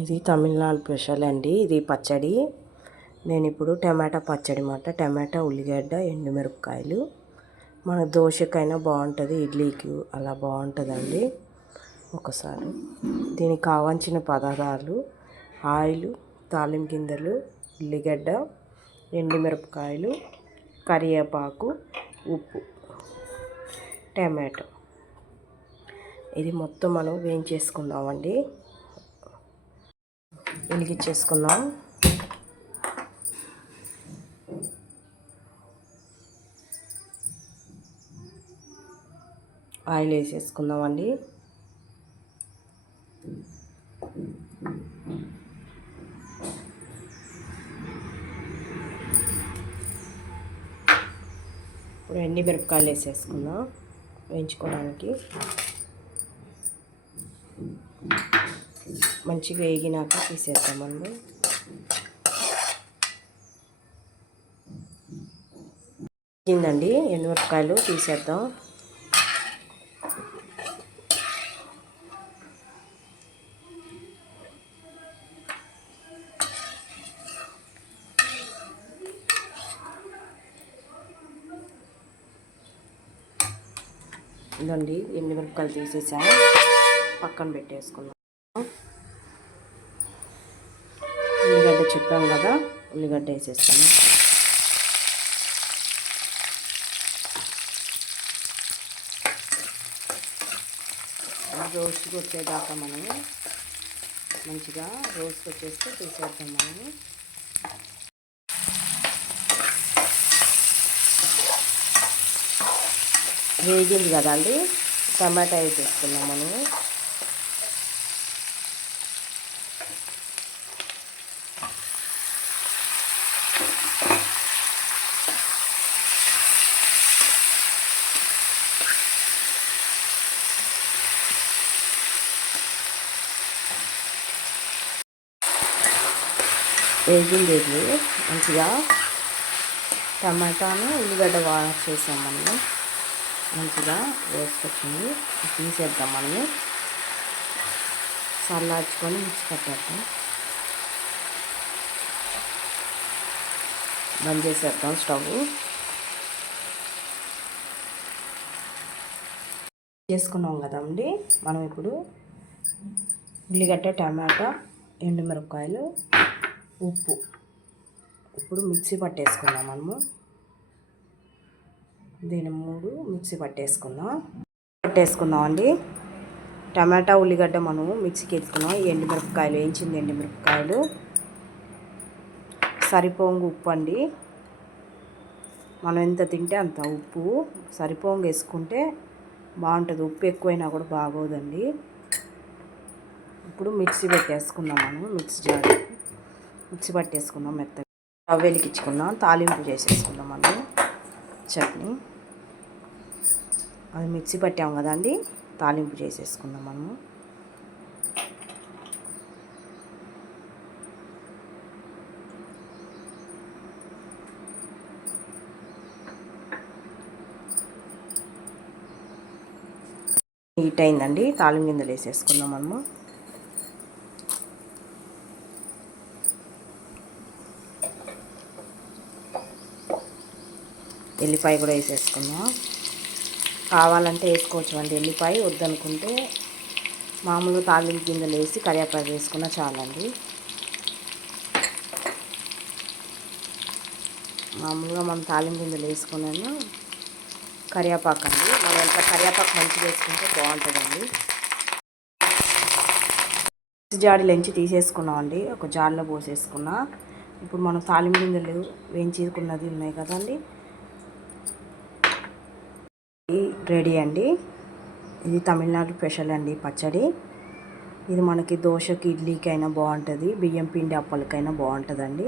ఇది తమిళనాడు స్పెషల్ అండి. ఇది పచ్చడి. నేను ఇప్పుడు టమాటా పచ్చడి మాట. టమాటా ఉల్లిగడ్డ ఎండుమిరపకాయలు. మన దోశకైనా బాగుంటుంది ఇడ్లీకి అలా బాగుంటుందండి. ఒకసారి దీనికి కావాల్సిన పదార్థాలు ఆయిల్ తాలిం గింజలు ఉల్లిగడ్డ ఎండుమిరపకాయలు కరివేపాకు ఉప్పు టమాటో. ఇది మొత్తం మనం వేయించేసుకుందామండి. వెలిగించేసుకుందాం. ఆయిల్ వేసేసుకుందామండి. ఇప్పుడు ఎండి మిరపకాయలు వేసేసుకుందాం. వేయించుకోవడానికి. మంచిగా వేగినాక తీసేద్దామండి. వేగిందండి ఎండుమిరపకాయలు తీసేద్దాం. ఇదండి ఎండుమిరపకాయలు తీసేసా. పక్కన పెట్టేసుకున్నాం. చెప్పాం కదా ఉల్లిగడ్డ వేసేస్తాము రోస్ట్కి వచ్చేదాకా మనము మంచిగా రోస్ట్ వచ్చేస్తే తీసేద్దాం మనము. వేగింది కదండి టమాటా వేసేసుకున్నాం మనము. వేగింది మంచిగా. టమాటాను ఉల్లిగడ్డ వాష్ చేసాం మనము. మంచిగా వేసుకొచ్చింది. తీసేద్దాం మనము. చల్లార్చుకొని మిక్స్ పెట్టేద్దాం. బంద్ చేసేద్దాం స్టవ్. చేసుకున్నాం కదండి. మనం ఇప్పుడు ఉల్లిగడ్డ టమాటా ఎండుమిరపకాయలు ఉప్పు. ఇప్పుడు మిక్సీ పట్టేసుకుందాం మనము. దీని మూడు మిక్సీ పట్టేసుకుందాం. పట్టేసుకుందాం అండి. టమాటా ఉల్లిగడ్డ మనము మిక్సీకి వేసుకున్నాం ఎండుమిరపకాయలు వేయించింది ఎండుమిరపకాయలు. సరిపోంగు ఉప్పు అండి. మనం ఎంత తింటే అంత ఉప్పు. సరిపోంగు వేసుకుంటే బాగుంటుంది. ఉప్పు ఎక్కువైనా కూడా బాగోదండి. ఇప్పుడు మిక్సీ పెట్టేసుకుందాం మనం మిక్సీ జార్ మిక్సీ పట్టేసుకుందాం మెత్తగా. స్టవ్ వెలిగించుకుందాం తాలింపు చేసేసుకుందాం అండి. చట్నీ. అది మిక్సీ పట్టాం కదండి తాలింపు చేసేసుకుందాం మనము. హీట్ అయిందండి తాలింపు గింజలు వేసేసుకుందాం మనము. ఎల్లిపాయ కూడా వేసేసుకుందాం. కావాలంటే వేసుకోవచ్చు అండి. ఎల్లిపాయ వద్దనుకుంటే మామూలుగా తాలింపు గింజలు వేసి కరివేపాకు వేసుకున్న చాలండి. మామూలుగా మనం తాలింపు గింజలు వేసుకున్నాను. కరివేపాకు అండి. మనం ఎంత కరివేపాకు మంచిగా వేసుకుంటే బాగుంటుందండి. జాడీలోంచి తీసేసుకున్నామండి ఒక జాడీలో పోసేసుకున్నా. ఇప్పుడు మనం తాలింపు గింజలు వేయించుకున్నది ఉన్నాయి కదండి. రెడీ అండి. ఇది తమిళనాడు స్పెషల్ అండి పచ్చడి. ఇది మనకి దోశకి ఇడ్లీకి అయినా బాగుంటుంది. బియ్యం పిండి అప్పలకైనా బాగుంటుందండి.